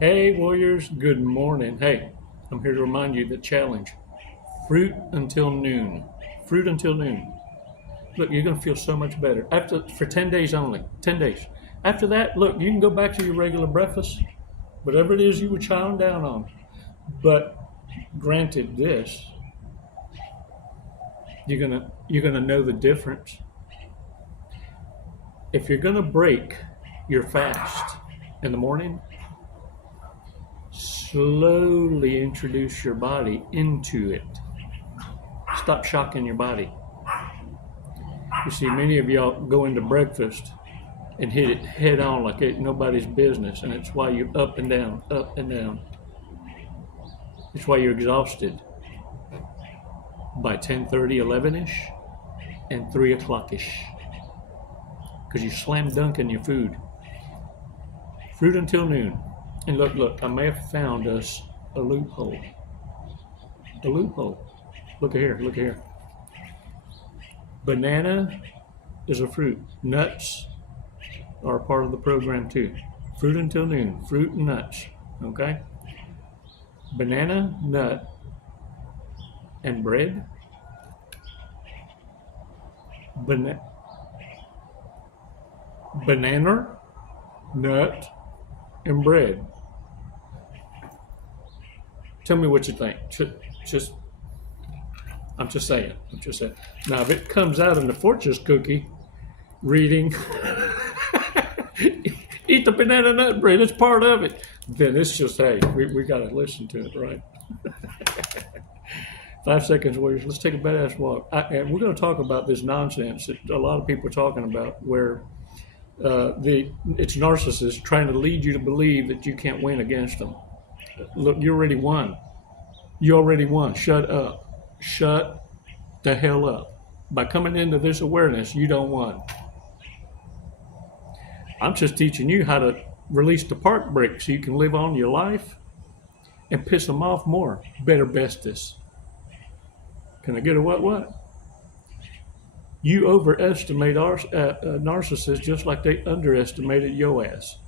Hey, Warriors, good morning. Hey, I'm here to remind you the challenge fruit until noon. Fruit until noon. Look, you're going to feel so much better for 10 days only. 10 days. After that, look, you can go back to your regular breakfast, whatever it is you were chowing down on. But granted, this, you're gonna know the difference. If you're going to break your fast in the morning, slowly introduce your body into it. Stop shocking your body. You see, many of y'all go into breakfast and hit it head on like it nobody's business, and it's why you're up and down, up and down. It's why you're exhausted by 10:30, 11-ish, and 3 o'clock-ish, because you slam dunking your food. Fruit until noon. And look, I may have found us a loophole. A loophole. Look at here. Banana is a fruit. Nuts are a part of the program too. Fruit until noon. Fruit and nuts. Okay? Banana, nut, and bread. Banana, nut, and bread. Tell me what you think. I'm just saying. Now, if it comes out in the fortune cookie reading, eat the banana nut bread, it's part of it, then it's just, hey, we got to listen to it, right? 5 seconds, Warriors. Let's take a badass walk. And we're going to talk about this nonsense that a lot of people are talking about, where it's narcissists trying to lead you to believe that you can't win against them. Look, you already won. Shut up. Shut the hell up. By coming into this awareness, you don't won. I'm just teaching you how to release the park brake so you can live on your life and piss them off more. Better best this. Can I get a what? You overestimate narcissists just like they underestimated your ass.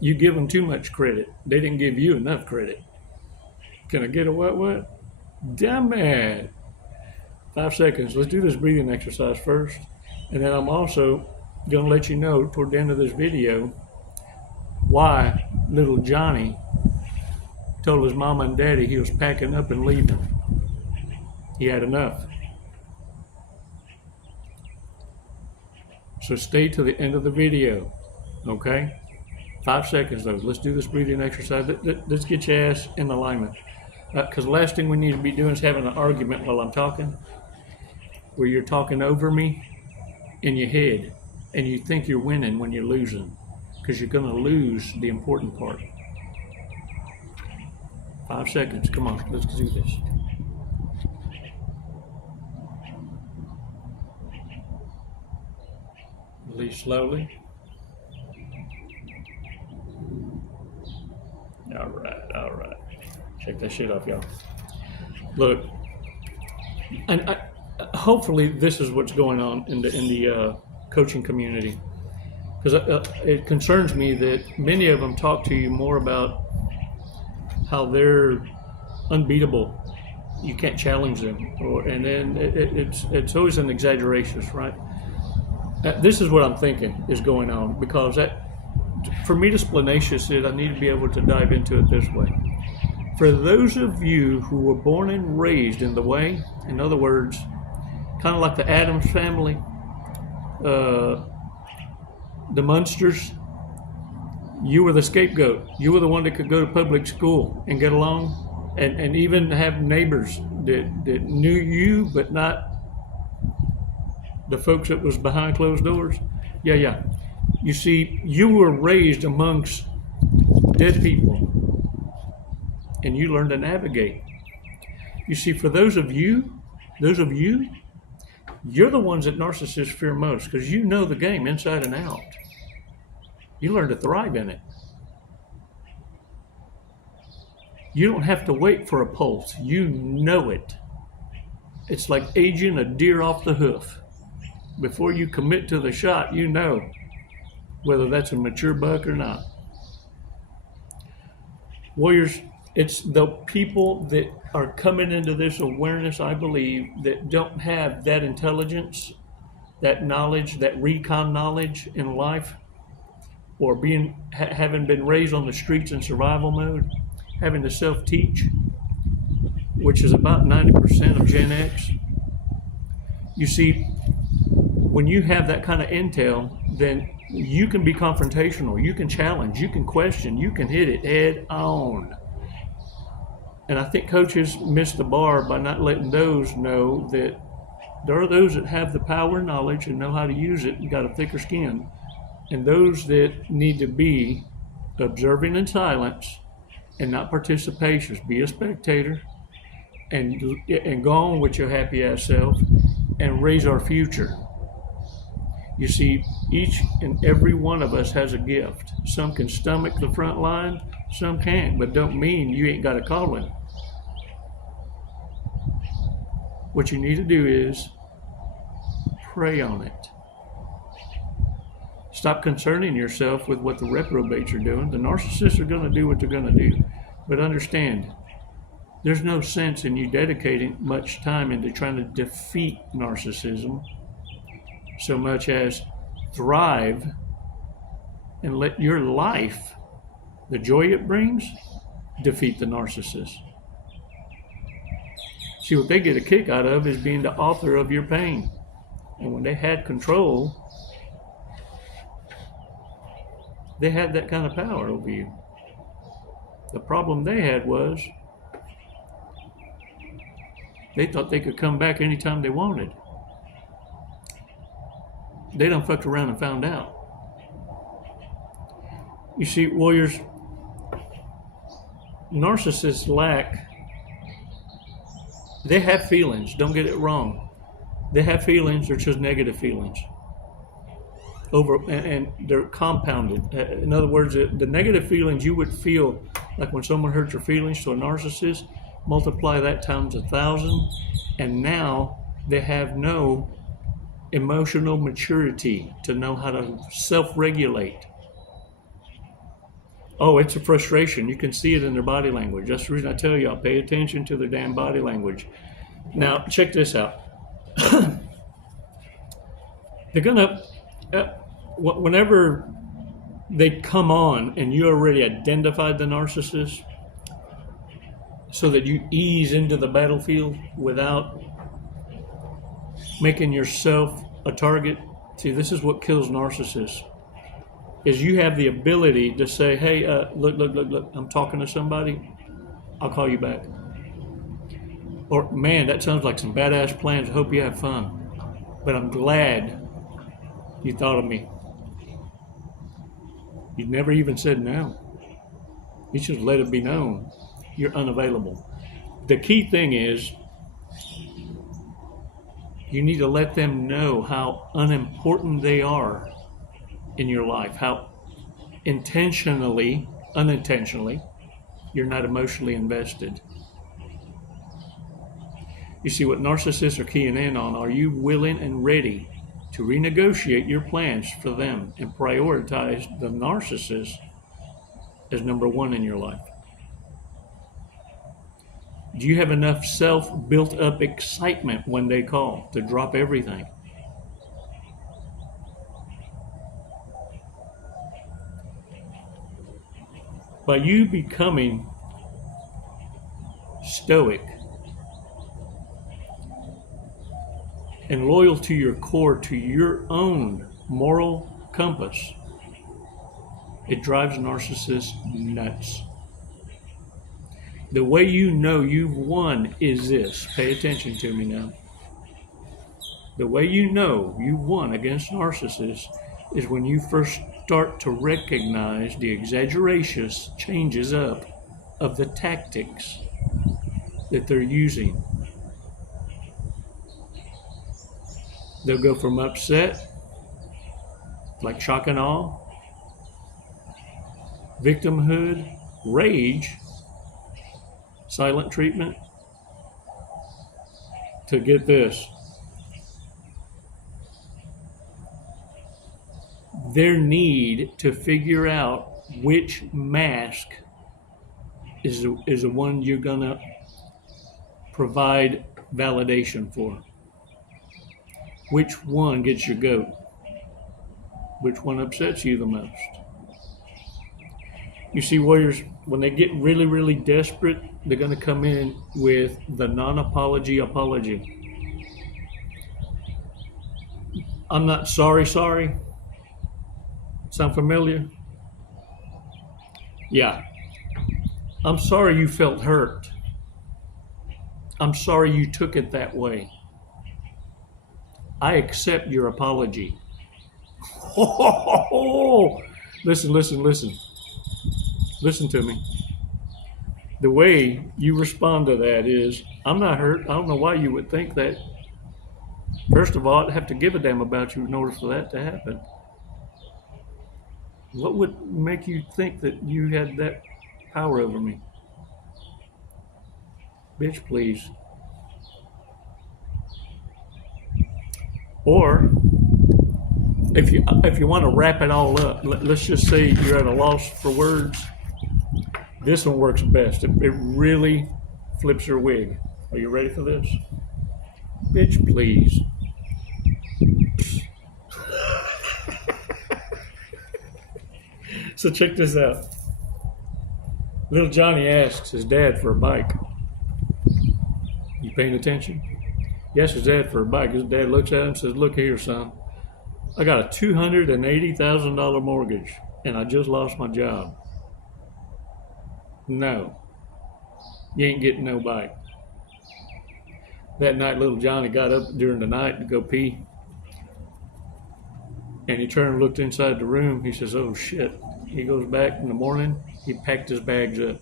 You give them too much credit. They didn't give you enough credit. Can I get a what? Damn it. 5 seconds. Let's do this breathing exercise first. And then I'm also going to let you know toward the end of this video why little Johnny told his mama and daddy he was packing up and leaving. He had enough. So stay to the end of the video, okay? 5 seconds though. Let's do this breathing exercise. Let's get your ass in alignment. Because the last thing we need to be doing is having an argument while I'm talking, where you're talking over me in your head, and you think you're winning when you're losing, because you're going to lose the important part. 5 seconds. Come on, let's do this. Release slowly. All right. Check that shit off, y'all. Look, and hopefully this is what's going on in the coaching community, because it concerns me that many of them talk to you more about how they're unbeatable. You can't challenge them, and then it's always an exaggeration, right? This is what I'm thinking is going on, because for me to splanacious it, I need to be able to dive into it this way. For those of you who were born and raised in the way, in other words, kind of like the Addams family, the Munsters, you were the scapegoat. You were the one that could go to public school and get along, and even have neighbors that knew you, but not the folks that was behind closed doors. Yeah. You see, you were raised amongst dead people, and you learned to navigate. You see, for those of you, you're the ones that narcissists fear most, because you know the game inside and out. You learn to thrive in it. You don't have to wait for a pulse. You know it. It's like aging a deer off the hoof. Before you commit to the shot, you know whether that's a mature buck or not. Warriors, it's the people that are coming into this awareness, I believe, that don't have that intelligence, that knowledge, that recon knowledge in life, or having been raised on the streets in survival mode, having to self-teach, which is about 90% of Gen X. You see, when you have that kind of intel, then you can be confrontational, you can challenge, you can question, you can hit it head on. And I think coaches miss the bar by not letting those know that there are those that have the power and knowledge and know how to use it and got a thicker skin, and those that need to be observing in silence and not participation. Be a spectator and go on with your happy ass self and raise our future. You see, each and every one of us has a gift. Some can stomach the front line, some can't, but don't mean you ain't got a calling. What you need to do is pray on it. Stop concerning yourself with what the reprobates are doing. The narcissists are going to do what they're going to do. But understand, there's no sense in you dedicating much time into trying to defeat narcissism so much as thrive and let your life, the joy it brings, defeat the narcissist. See, what they get a kick out of is being the author of your pain. And when they had control, they had that kind of power over you. The problem they had was they thought they could come back anytime they wanted. They done fucked around and found out. You see, warriors, narcissists they have feelings, don't get it wrong. They have feelings, they're just negative feelings. And they're compounded. In other words, the negative feelings you would feel, like when someone hurts your feelings to a narcissist, multiply that times 1,000, and now they have no emotional maturity to know how to self-regulate. Oh, it's a frustration. You can see it in their body language. That's the reason I tell y'all, pay attention to their damn body language. Now, check this out. They're gonna, whenever they come on and you already identified the narcissist, so that you ease into the battlefield without making yourself a target. See, this is what kills narcissists, is you have the ability to say, hey, look, I'm talking to somebody, I'll call you back. Or, man, that sounds like some badass plans, I hope you have fun, but I'm glad you thought of me. You never even said no. You should let it be known you're unavailable. The key thing is you need to let them know how unimportant they are in your life, how intentionally, unintentionally, you're not emotionally invested. You see, what narcissists are keying in on, are you willing and ready to renegotiate your plans for them and prioritize the narcissist as number one in your life? Do you have enough self-built up excitement when they call to drop everything? By you becoming stoic and loyal to your core, to your own moral compass, it drives narcissists nuts. The way you know you've won is this. Pay attention to me now. The way you know you've won against narcissists is when you first start to recognize the exaggerations changes up of the tactics that they're using. They'll go from upset, like shock and awe, victimhood, rage, silent treatment, to get this. Their need to figure out which mask is the one you're gonna provide validation for? Which one gets your goat? Which one upsets you the most? You see, warriors, when they get really, really desperate, they're going to come in with the non-apology apology. I'm not sorry. Sound familiar? Yeah. I'm sorry you felt hurt. I'm sorry you took it that way. I accept your apology. Listen. Listen to me. The way you respond to that is, I'm not hurt. I don't know why you would think that. First of all, I'd have to give a damn about you in order for that to happen. What would make you think that you had that power over me? Bitch, please. Or if you want to wrap it all up, let's just say you're at a loss for words. This one works best. It really flips your wig. Are you ready for this? Bitch, please. So check this out. Little Johnny asks his dad for a bike. You paying attention? He asks his dad for a bike. His dad looks at him and says, look here, son. I got a $280,000 mortgage and I just lost my job. No, you ain't getting no bike. That night, little Johnny got up during the night to go pee. And he turned and looked inside the room. He says, oh shit. He goes back in the morning. He packed his bags up.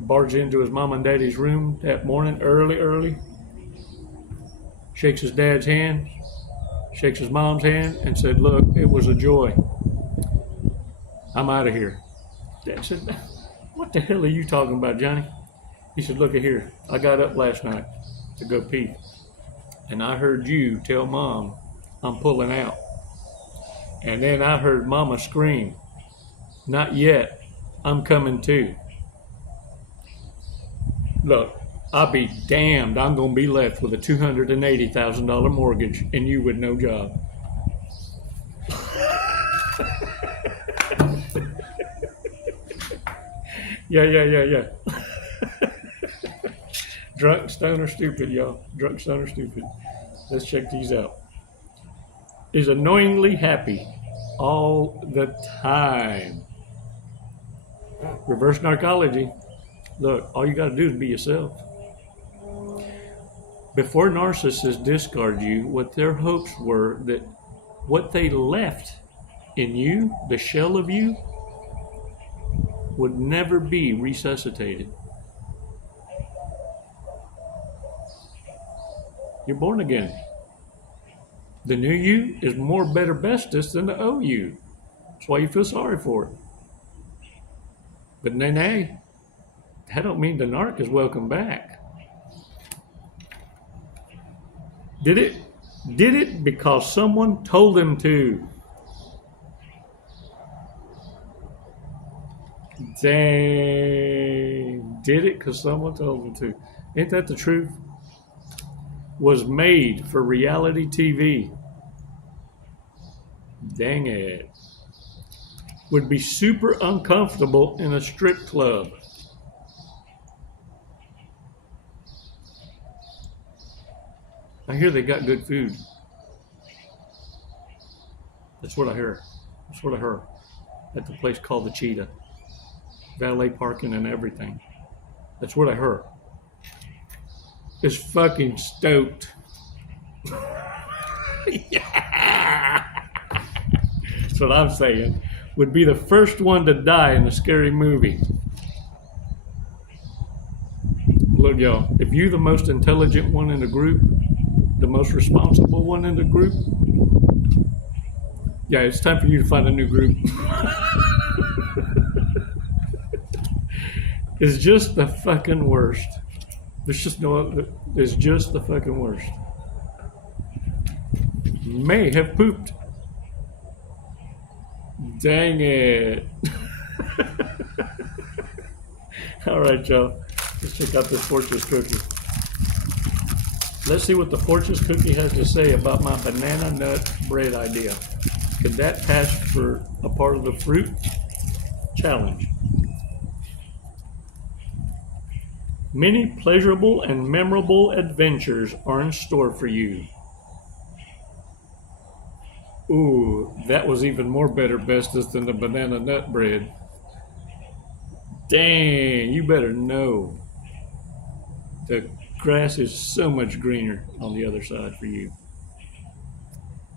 Barged into his mom and daddy's room that morning, early. Shakes his dad's hand. Shakes his mom's hand and said, look, it was a joy. I'm out of here. Dad said, what the hell are you talking about, Johnny? He said, look at here. I got up last night to go pee. And I heard you tell Mom I'm pulling out. And then I heard Mama scream, not yet, I'm coming too. Look, I'll be damned I'm going to be left with a $280,000 mortgage and you with no job. Yeah. Drunk, stoner, stupid, y'all. Drunk, stoner, stupid. Let's check these out. Is annoyingly happy all the time. Reverse narcology. Look, all you got to do is be yourself. Before narcissists discard you, what their hopes were that what they left in you, the shell of you, would never be resuscitated. You're born again. The new you is more better bestest than the old you. That's why you feel sorry for it. But then, hey, that don't mean the narc is welcome back. Did it because someone told them to. Dang. Did it because someone told them to. Ain't that the truth? Was made for reality TV. Dang it. Would be super uncomfortable in a strip club. I hear they got good food. That's what I heard. At the place called the Cheetah. Valet parking and everything. That's what I heard. Is fucking stoked. Yeah. That's what I'm saying. Would be the first one to die in a scary movie. Look, y'all, if you're the most intelligent one in the group, the most responsible one in the group, yeah, it's time for you to find a new group. It's just the fucking worst. There's just no other, it's just the fucking worst. May have pooped. Dang it. All right, y'all. Let's check out this Fortress cookie. Let's see what the Fortress cookie has to say about my banana nut bread idea. Could that pass for a part of the fruit challenge? Many pleasurable and memorable adventures are in store for you. Ooh, that was even more better bestest than the banana nut bread. Dang, you better know. The grass is so much greener on the other side for you.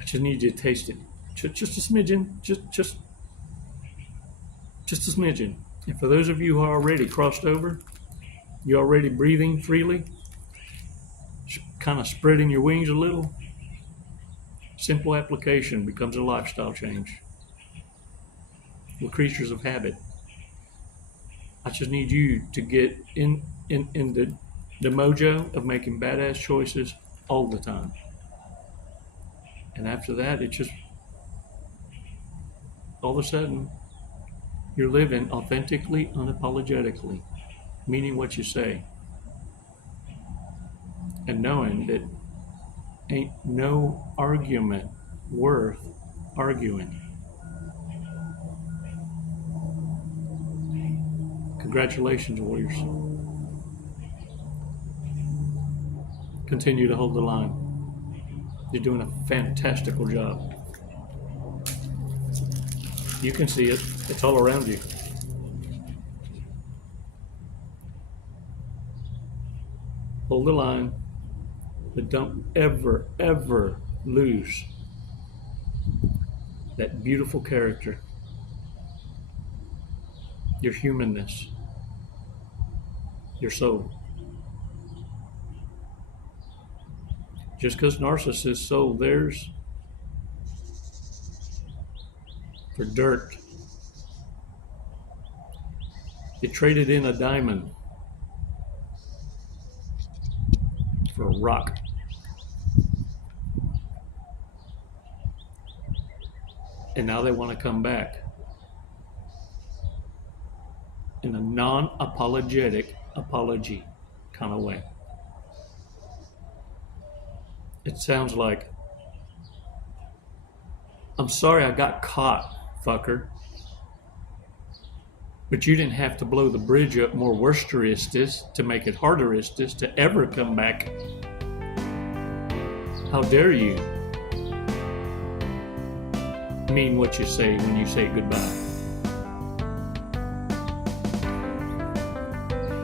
I just need you to taste it. Just a smidgen. Just a smidgen. And for those of you who are already crossed over, you're already breathing freely, kind of spreading your wings a little, simple application becomes a lifestyle change. We're creatures of habit. I just need you to get in the mojo of making badass choices all the time. And after that, it just, all of a sudden, you're living authentically, unapologetically, meaning what you say, and knowing that ain't no argument worth arguing. Congratulations, warriors. Continue to hold the line. You're doing a fantastical job. You can see it. It's all around you. Hold the line, but don't ever, ever lose that beautiful character, your humanness, your soul. Just because narcissists sold theirs for dirt, they traded in a diamond for a rock. And now they want to come back in a non-apologetic apology kind of way. It sounds like, I'm sorry I got caught, fucker. But you didn't have to blow the bridge up more worsteristis to make it harderistis to ever come back. How dare you mean what you say when you say goodbye?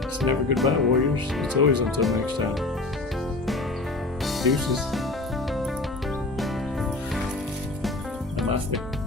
It's never goodbye, warriors. It's always until next time. Deuces. Namaste.